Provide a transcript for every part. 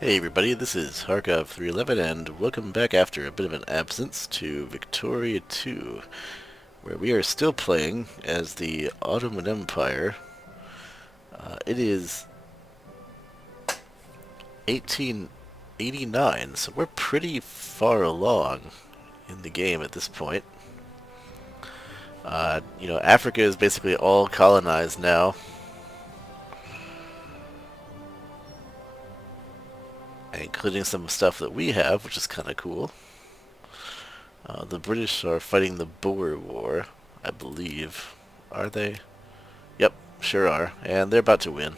Hey everybody, this is Harkov311 and welcome back after a bit of an absence to Victoria 2, where we are still playing as the Ottoman Empire. It is 1889, so we're pretty far along in the game at this point. Africa is basically all colonized now, including some stuff that we have, which is kind of cool. The British are fighting the Boer War, I believe. Are they? Yep, sure are. And they're about to win.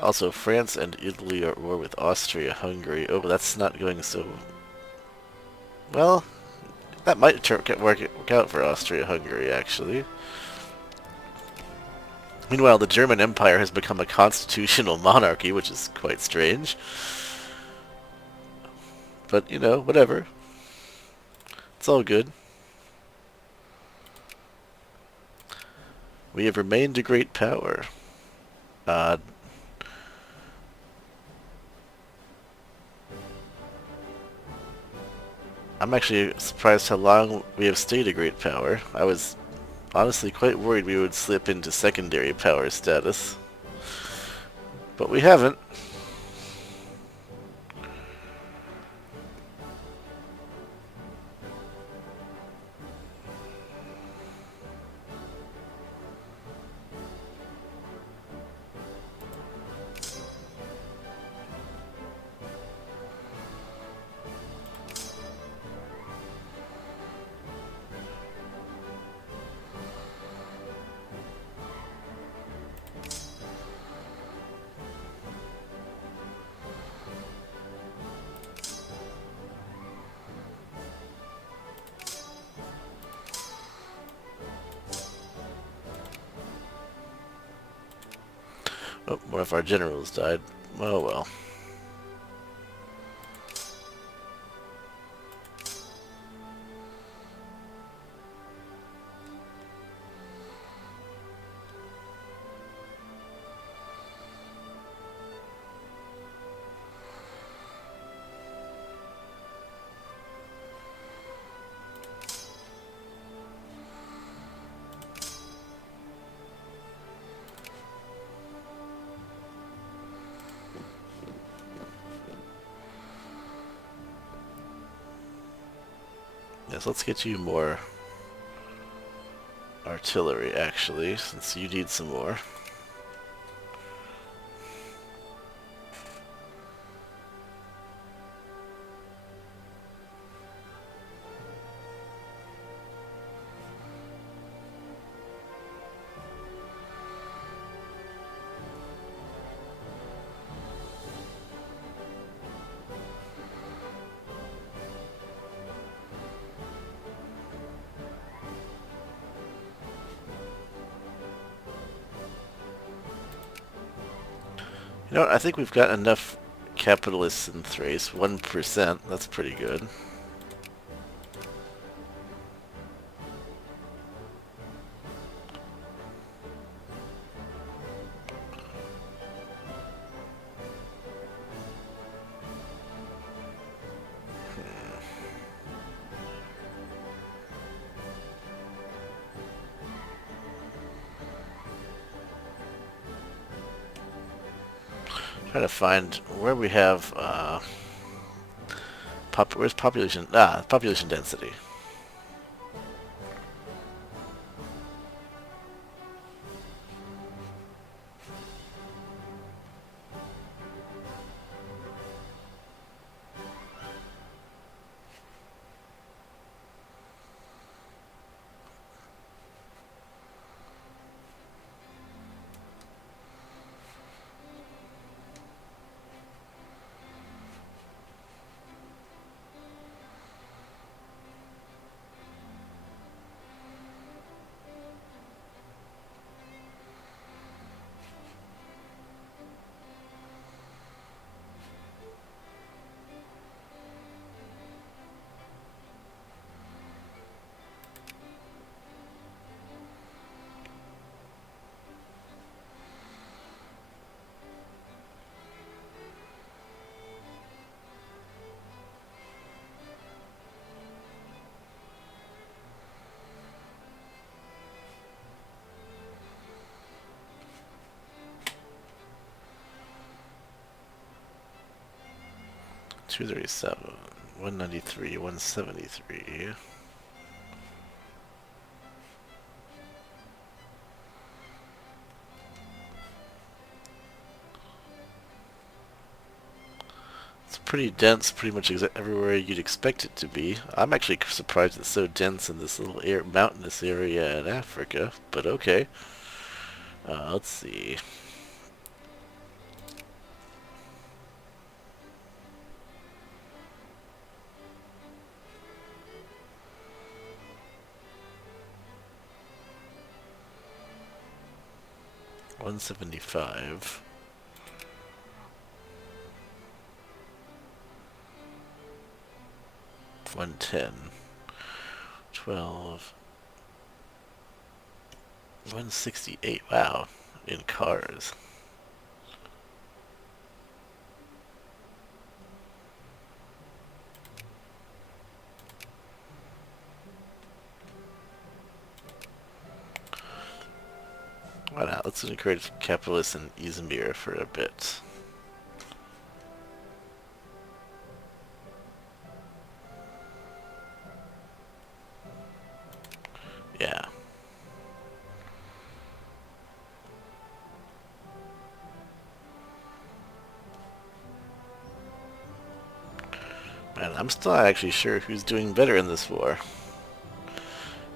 Also, France and Italy are at war with Austria-Hungary. Oh, but that's not going so... Well, that might work out for Austria-Hungary, actually. Meanwhile, the German Empire has become a constitutional monarchy, which is quite strange. But, whatever. It's all good. We have remained a great power. Uh, I'm actually surprised how long we have stayed a great power. I was honestly quite worried we would slip into secondary power status. But we haven't. Oh, one of our generals died. Oh well. Yes, let's get you more artillery, actually, since you need some more. You know what, I think we've got enough capitalists in Thrace. 1%, that's pretty good. Trying to find where we have, where's population, population density. 237, 193, 173. It's pretty dense, pretty much everywhere you'd expect it to be. I'm actually surprised it's so dense in this little mountainous area in Africa, but okay. Let's see. $175. 110. 12. 168. Wow. In cars. Why not? Let's encourage capitalists in Izmir for a bit. Yeah. Man, I'm still not actually sure who's doing better in this war.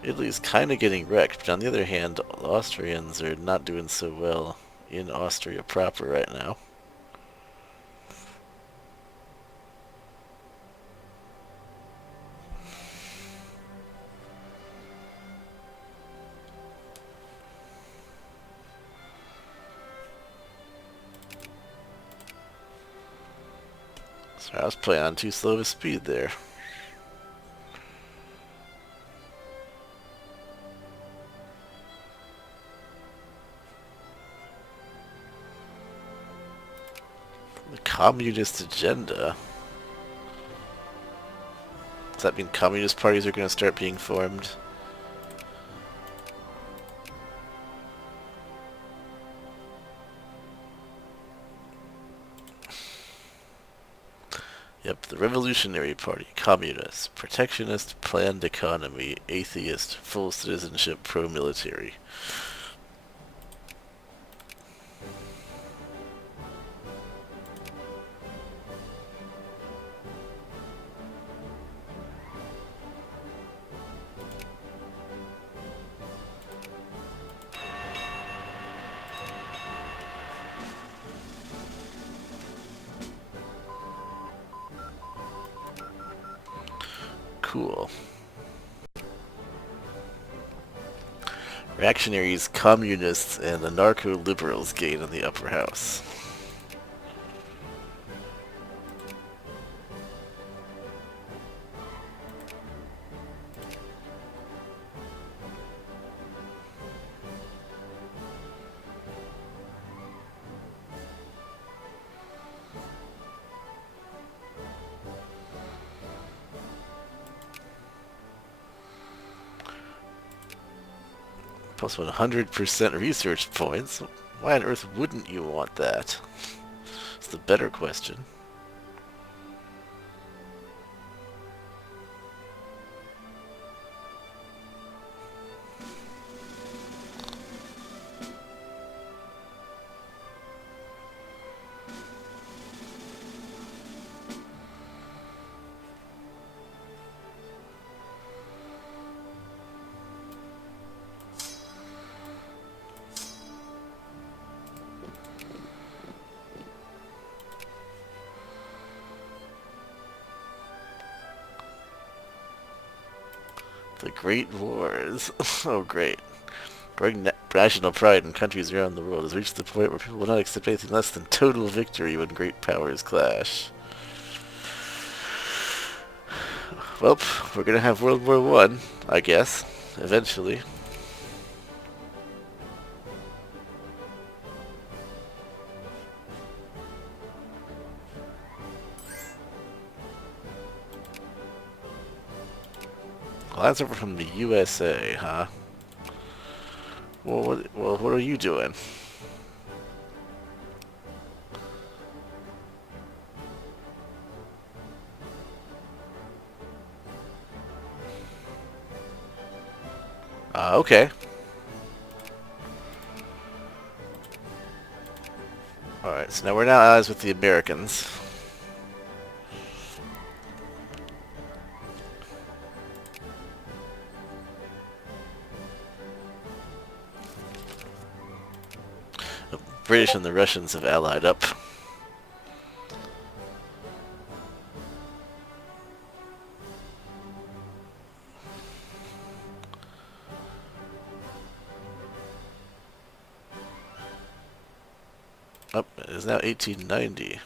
Italy's kind of getting wrecked, but on the other hand, the Austrians are not doing so well in Austria proper right now. Sorry, I was playing on too slow of a speed there. The communist agenda? Does that mean communist parties are going to start being formed? Yep, the Revolutionary Party, communist, protectionist, planned economy, atheist, full citizenship, pro-military. Cool. Reactionaries, communists, and anarcho-liberals gain in the upper house. Plus 100% research points? Why on earth wouldn't you want that? It's the better question. The Great Wars. Oh, great. Growing national pride in countries around the world has reached the point where people will not accept anything less than total victory when great powers clash. Well, we're gonna have World War One, I guess, eventually. Well, that's over from the USA, huh? Well, what are you doing? Okay. Alright, so now we're now allies with the Americans. The British and the Russians have allied up. Up, it is now 1890.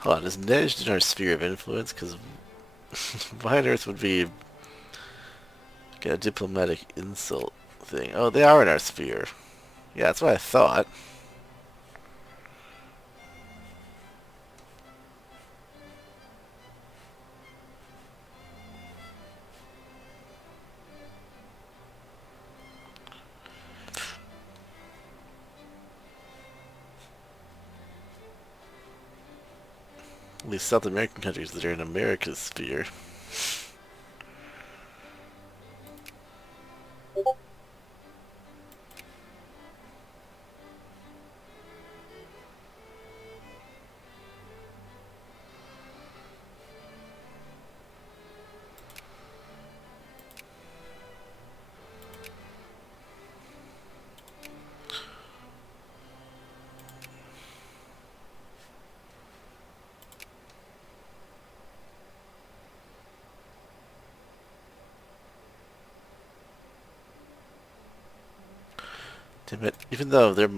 Hold on, is Nejd in our sphere of influence? Because why on earth would we get a diplomatic insult thing? Oh, they are in our sphere. Yeah, that's what I thought. At least South American countries that are in America's sphere. Damn it. Even though they're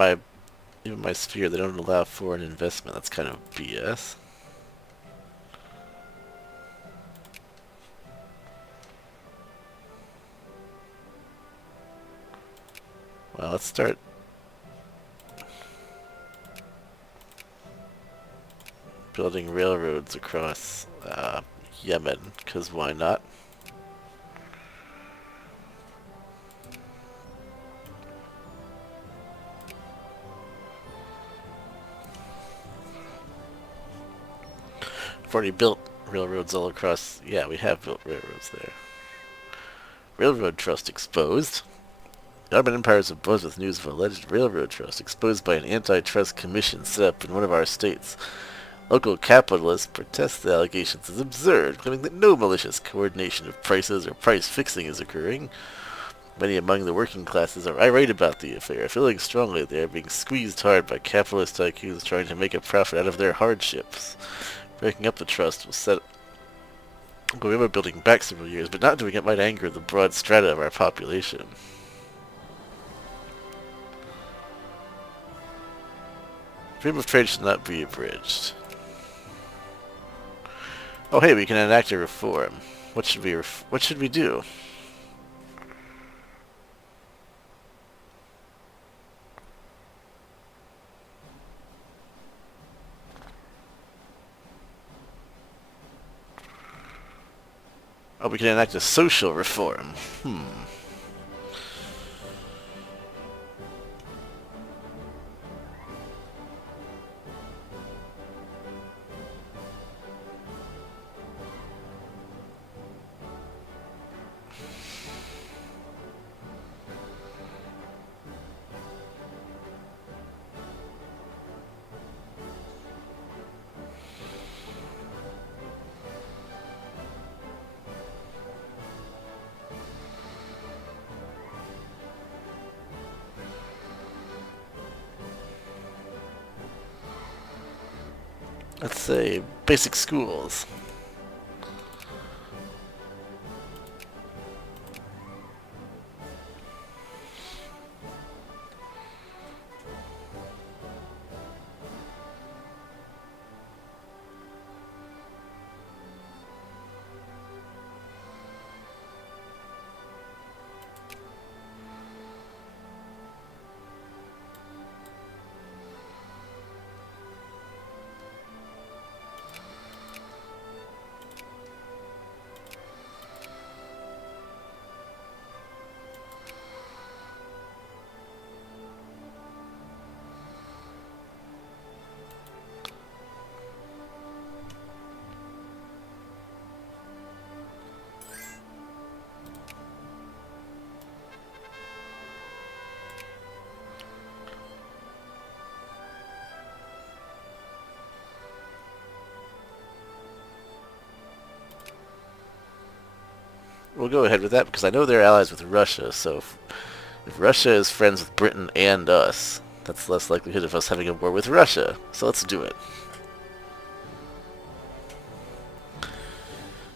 even my sphere, they don't allow foreign investment. That's kind of BS. Well, let's start building railroads across Yemen, because why not? We've already built railroads all across... Yeah, we have built railroads there. Railroad trust exposed. The Ottoman Empire is abuzz with news of alleged railroad trust exposed by an antitrust commission set up in one of our states. Local capitalists protest the allegations as absurd, claiming that no malicious coordination of prices or price fixing is occurring. Many among the working classes are irate about the affair, feeling strongly they are being squeezed hard by capitalist tycoons trying to make a profit out of their hardships. Breaking up the trust will set... We have been building back several years, but not doing it might anger the broad strata of our population. Freedom of trade should not be abridged. Oh hey, we can enact a reform. What should we do? Oh, we can enact a social reform. Let's say basic schools. we'll go ahead with that because I know they're allies with Russia. So if Russia is friends with Britain and us, that's less likelihood of us having a war with Russia. So let's do it.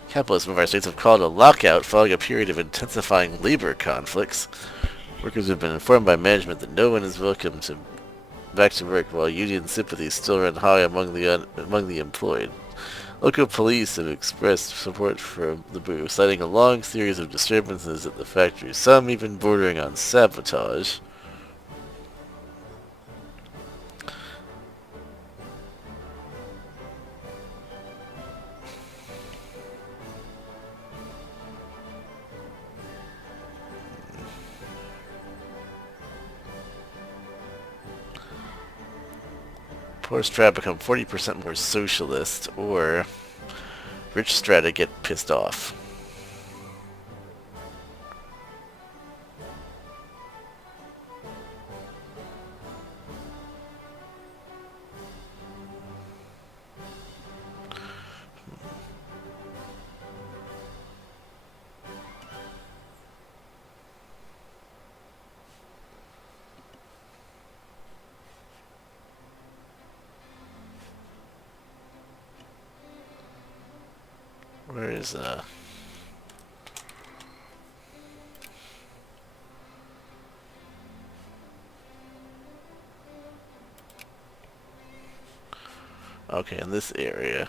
Capitalism of our states have called a lockout following a period of intensifying labor conflicts. Workers have been informed by management that no one is welcome back to work, while union sympathies still run high among the employed. Local police have expressed support for the move, citing a long series of disturbances at the factory, some even bordering on sabotage. Poor strata become 40% more socialist, or rich strata get pissed off. Where is, okay, in this area.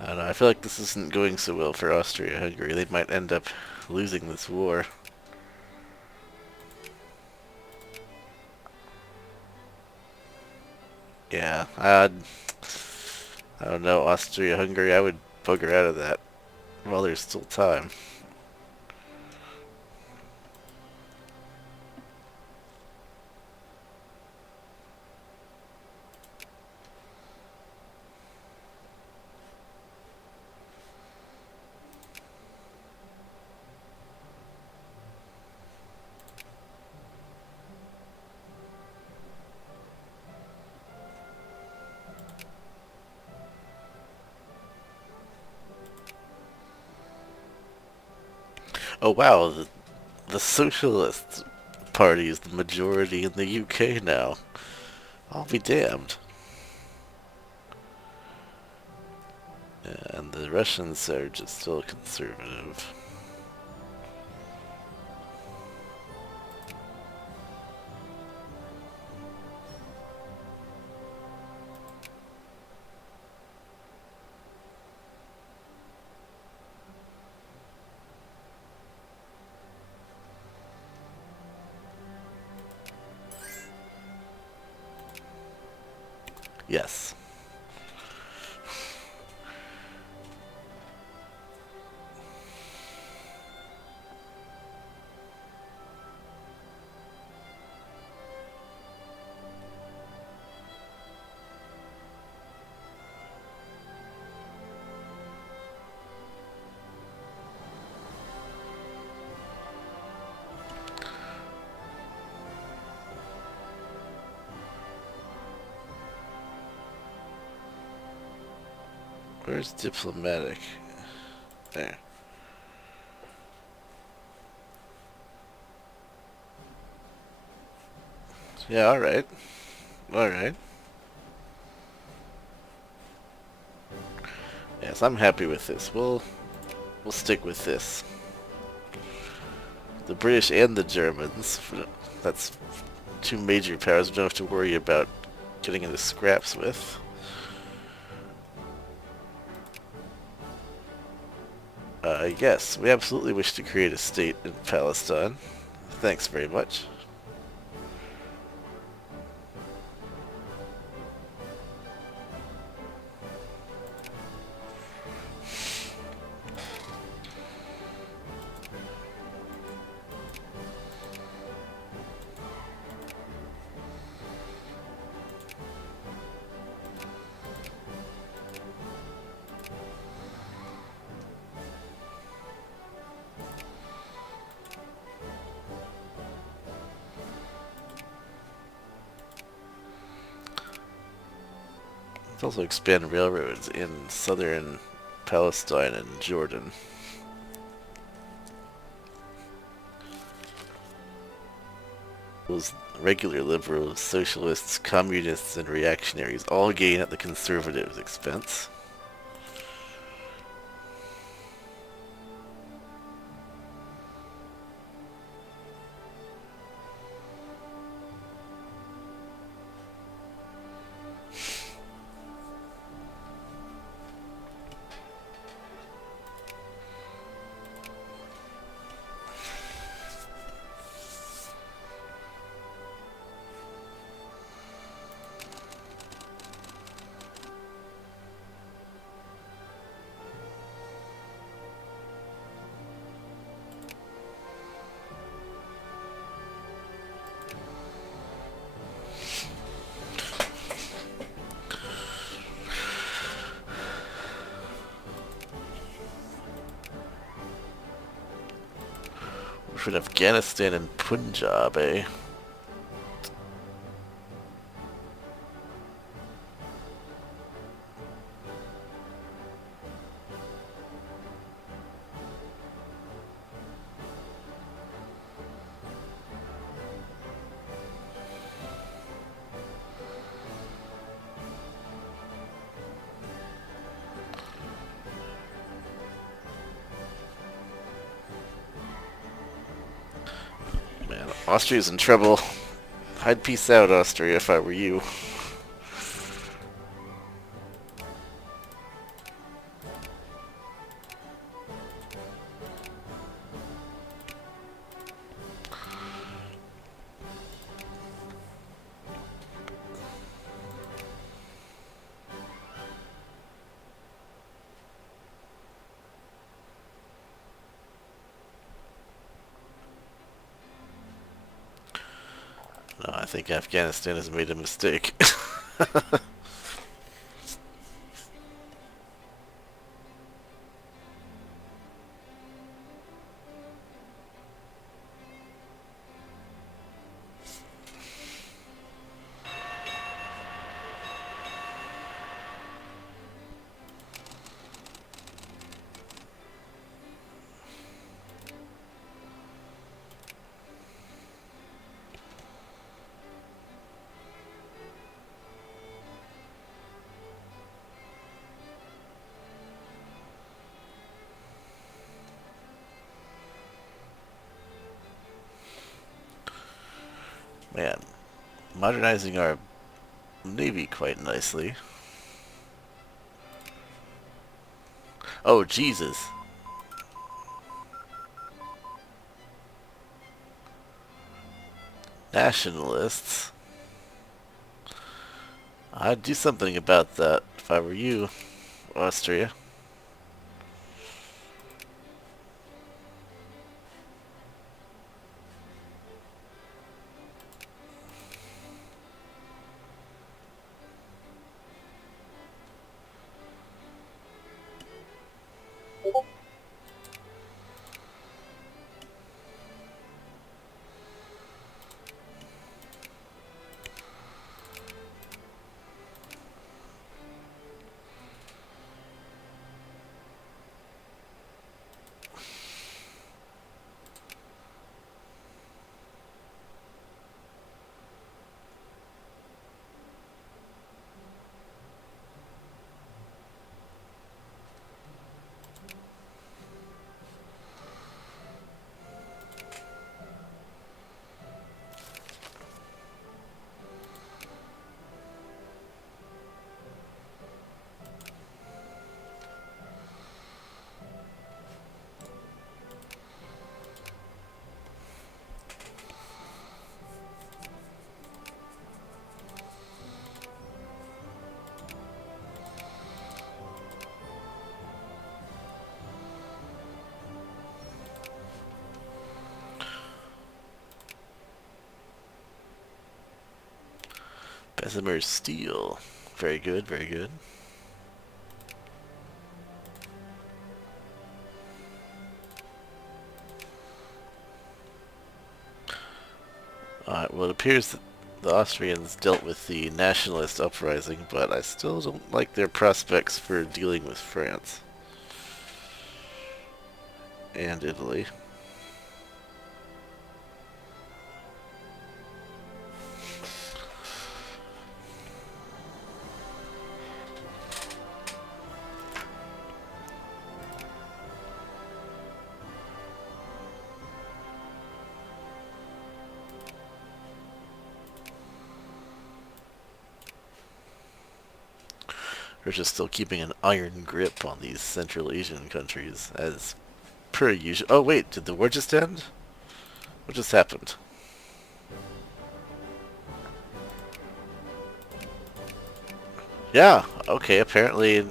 I don't know, I feel like this isn't going so well for Austria-Hungary. They might end up losing this war. Yeah, I don't know, Austria-Hungary, I would bugger out of that while there's still time. Oh wow, the Socialist Party is the majority in the UK now. I'll be damned. And the Russians are just still conservative. Yes. Where's diplomatic? There. Yeah, alright. Alright. Yes, I'm happy with this. We'll stick with this. The British and the Germans. That's two major powers we don't have to worry about getting into scraps with. Yes, we absolutely wish to create a state in Palestine. Thanks very much. Let's also expand railroads in southern Palestine and Jordan. Those regular liberals, socialists, communists, and reactionaries all gain at the conservatives' expense. For Afghanistan and Punjab, eh? Man, Austria's in trouble. I'd peace out, Austria, if I were you. No, I think Afghanistan has made a mistake. Man, modernizing our navy quite nicely. Oh, Jesus. Nationalists. I'd do something about that if I were you, Austria. Bessemer steel. Very good, very good. Alright, well it appears that the Austrians dealt with the nationalist uprising, but I still don't like their prospects for dealing with France. And Italy. Russia's still keeping an iron grip on these Central Asian countries, as per usual. Oh wait, did the war just end? What just happened? Yeah, okay, apparently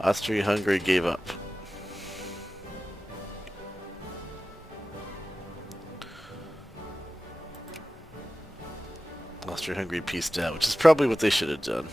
Austria-Hungary gave up. Austria-Hungary pieced out, which is probably what they should have done.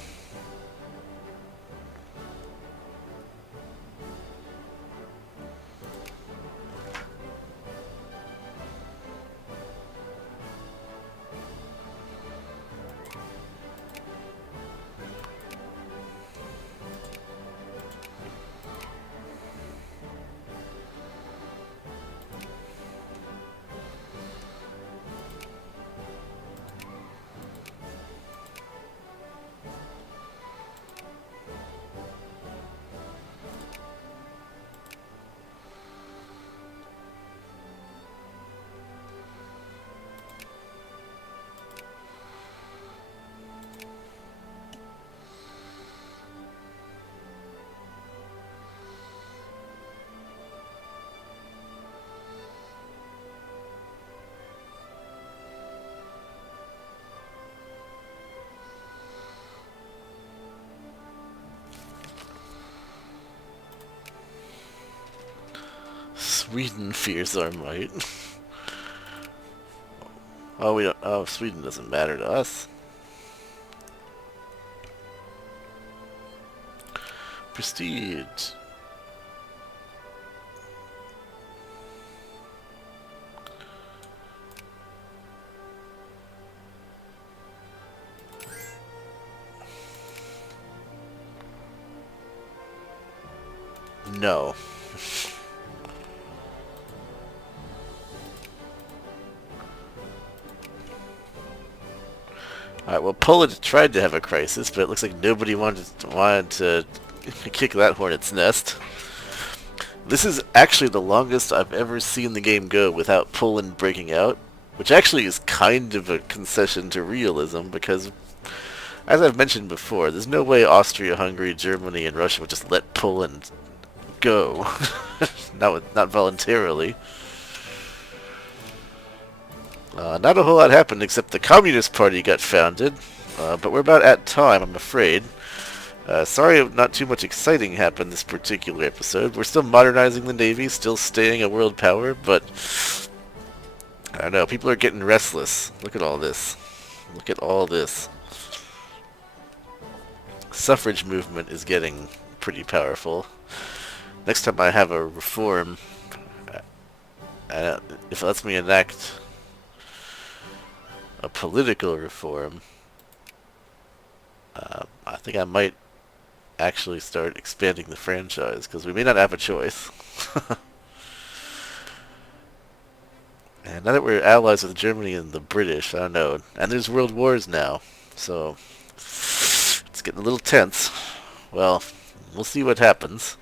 Sweden fears our might. Oh, we don't. Oh, Sweden doesn't matter to us. Prestige. No. Alright, well, Poland tried to have a crisis, but it looks like nobody wanted to kick that hornet's nest. This is actually the longest I've ever seen the game go without Poland breaking out, which actually is kind of a concession to realism, because, as I've mentioned before, there's no way Austria, Hungary, Germany, and Russia would just let Poland go. Not voluntarily. Not a whole lot happened except the Communist Party got founded, but we're about at time, I'm afraid. Sorry not too much exciting happened this particular episode. We're still modernizing the Navy, still staying a world power, but I don't know, people are getting restless. Look at all this. Look at all this. Suffrage movement is getting pretty powerful. Next time I have a reform, if it lets me enact a political reform, I think I might actually start expanding the franchise, because we may not have a choice. And now that we're allies with Germany and the British, I don't know, and there's world wars now, so it's getting a little tense. Well, we'll see what happens.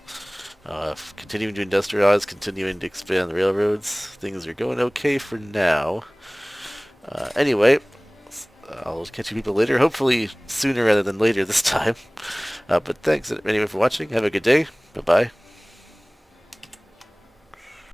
Continuing to industrialize, continuing to expand the railroads, things are going okay for now. Anyway, I'll catch you people later, hopefully sooner rather than later this time. But thanks anyway for watching. Have a good day. Bye-bye.